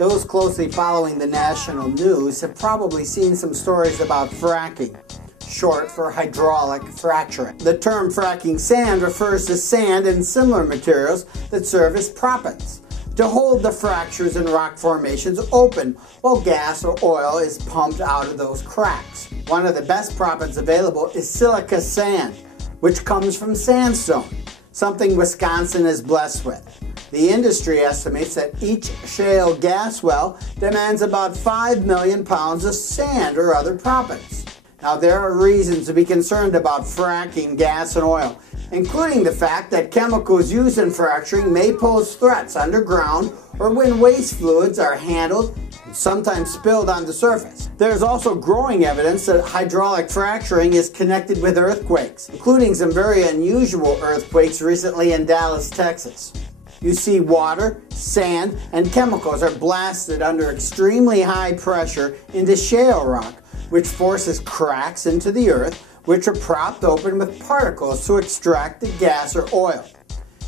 Those closely following the national news have probably seen some stories about fracking, short for hydraulic fracturing. The term fracking sand refers to sand and similar materials that serve as proppants to hold the fractures in rock formations open while gas or oil is pumped out of those cracks. One of the best proppants available is silica sand, which comes from sandstone, something Wisconsin is blessed with. The industry estimates that each shale gas well demands about 5 million pounds of sand or other proppants. Now, there are reasons to be concerned about fracking gas and oil, including the fact that chemicals used in fracturing may pose threats underground or when waste fluids are handled and sometimes spilled on the surface. There is also growing evidence that hydraulic fracturing is connected with earthquakes, including some very unusual earthquakes recently in Dallas, Texas. You see water, sand, and chemicals are blasted under extremely high pressure into shale rock, which forces cracks into the earth, which are propped open with particles to extract the gas or oil.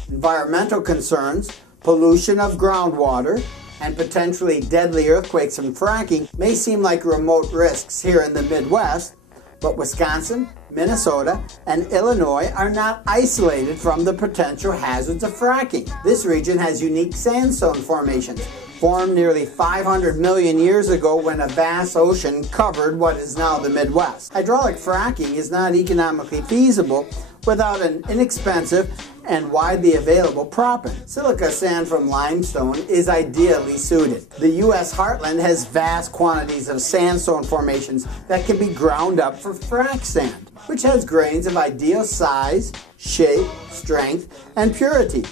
Environmental concerns, pollution of groundwater, and potentially deadly earthquakes from fracking may seem like remote risks here in the Midwest, but Wisconsin, Minnesota, and Illinois are not isolated from the potential hazards of fracking. This region has unique sandstone formations, formed nearly 500 million years ago when a vast ocean covered what is now the Midwest. Hydraulic fracking is not economically feasible without an inexpensive and widely available proppant. Silica sand from limestone is ideally suited. The U.S. heartland has vast quantities of sandstone formations that can be ground up for frac sand, which has grains of ideal size, shape, strength, and purity.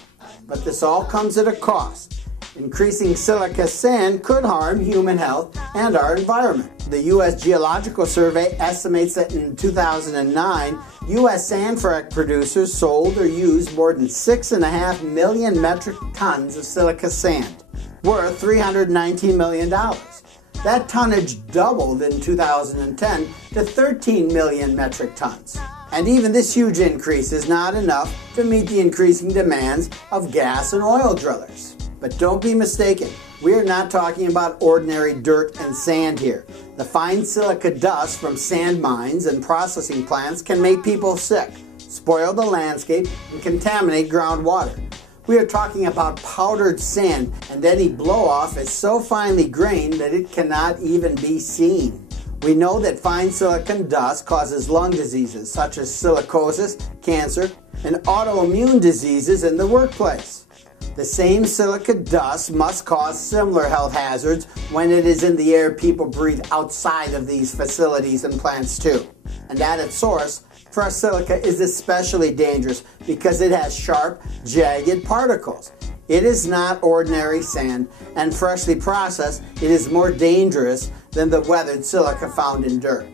But this all comes at a cost. Increasing silica sand could harm human health and our environment. The U.S. Geological Survey estimates that in 2009, U.S. sand frac producers sold or used more than 6.5 million metric tons of silica sand, worth $319 million. That tonnage doubled in 2010 to 13 million metric tons. And even this huge increase is not enough to meet the increasing demands of gas and oil drillers. But don't be mistaken, we are not talking about ordinary dirt and sand here. The fine silica dust from sand mines and processing plants can make people sick, spoil the landscape, and contaminate groundwater. We are talking about powdered sand, and any blow-off is so finely grained that it cannot even be seen. We know that fine silicon dust causes lung diseases such as silicosis, cancer, and autoimmune diseases in the workplace. The same silica dust must cause similar health hazards when it is in the air people breathe outside of these facilities and plants too. And at its source, fresh silica is especially dangerous because it has sharp, jagged particles. It is not ordinary sand, and freshly processed, it is more dangerous than the weathered silica found in dirt.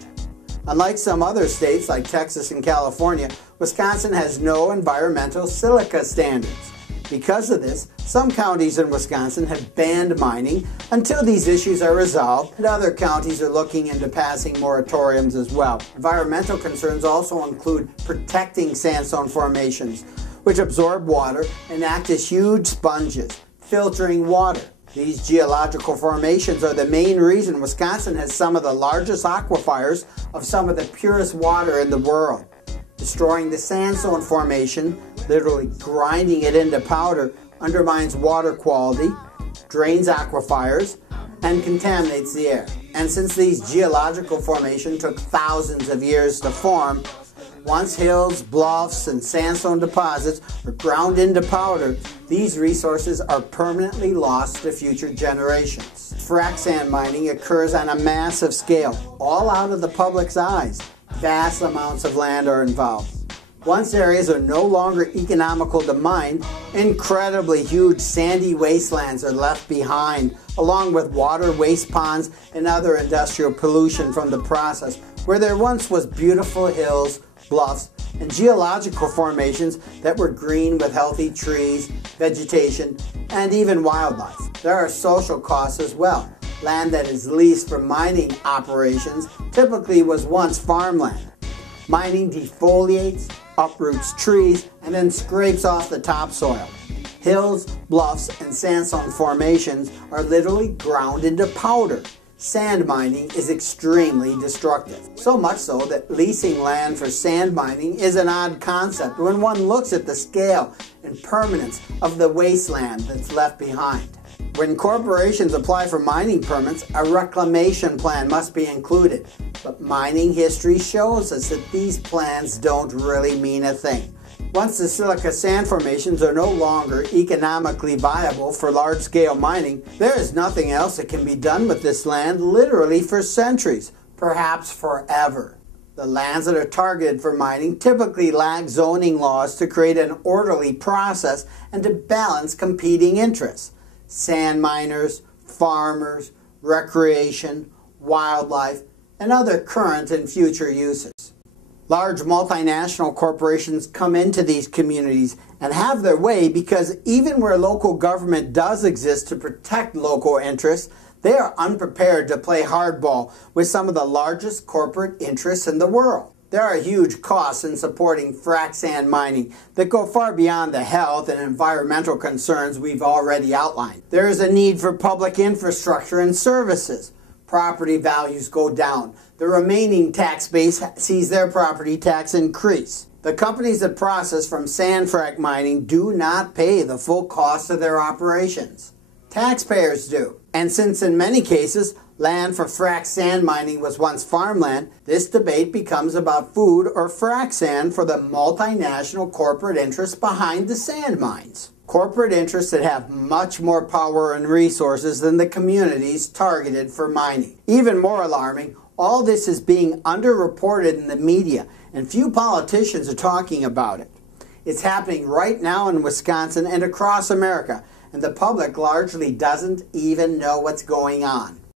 Unlike some other states like Texas and California, Wisconsin has no environmental silica standards. Because of this, some counties in Wisconsin have banned mining until these issues are resolved, and other counties are looking into passing moratoriums as well. Environmental concerns also include protecting sandstone formations, which absorb water and act as huge sponges, filtering water. These geological formations are the main reason Wisconsin has some of the largest aquifers of some of the purest water in the world. Destroying the sandstone formation, literally grinding it into powder, undermines water quality, drains aquifers, and contaminates the air. And since these geological formations took thousands of years to form, once hills, bluffs, and sandstone deposits are ground into powder, these resources are permanently lost to future generations. Frac sand mining occurs on a massive scale, all out of the public's eyes. Vast amounts of land are involved. Once areas are no longer economical to mine, incredibly huge sandy wastelands are left behind, along with water, waste ponds, and other industrial pollution from the process, where there once was beautiful hills, bluffs, and geological formations that were green with healthy trees, vegetation, and even wildlife. There are social costs as well. Land that is leased for mining operations typically was once farmland. Mining defoliates, uproots trees, and then scrapes off the topsoil. Hills, bluffs, and sandstone formations are literally ground into powder. Sand mining is extremely destructive. So much so that leasing land for sand mining is an odd concept when one looks at the scale and permanence of the wasteland that's left behind. When corporations apply for mining permits, a reclamation plan must be included. But mining history shows us that these plans don't really mean a thing. Once the silica sand formations are no longer economically viable for large-scale mining, there is nothing else that can be done with this land literally for centuries, perhaps forever. The lands that are targeted for mining typically lack zoning laws to create an orderly process and to balance competing interests. Sand miners, farmers, recreation, wildlife, and other current and future uses. Large multinational corporations come into these communities and have their way because even where local government does exist to protect local interests, they are unprepared to play hardball with some of the largest corporate interests in the world. There are huge costs in supporting frac sand mining that go far beyond the health and environmental concerns we've already outlined. There is a need for public infrastructure and services. Property values go down. The remaining tax base sees their property tax increase. The companies that process from sand frac mining do not pay the full cost of their operations. Taxpayers do. And since in many cases, land for frac sand mining was once farmland, this debate becomes about food or frac sand for the multinational corporate interests behind the sand mines. Corporate interests that have much more power and resources than the communities targeted for mining. Even more alarming, all this is being underreported in the media, and few politicians are talking about it. It's happening right now in Wisconsin and across America, and the public largely doesn't even know what's going on.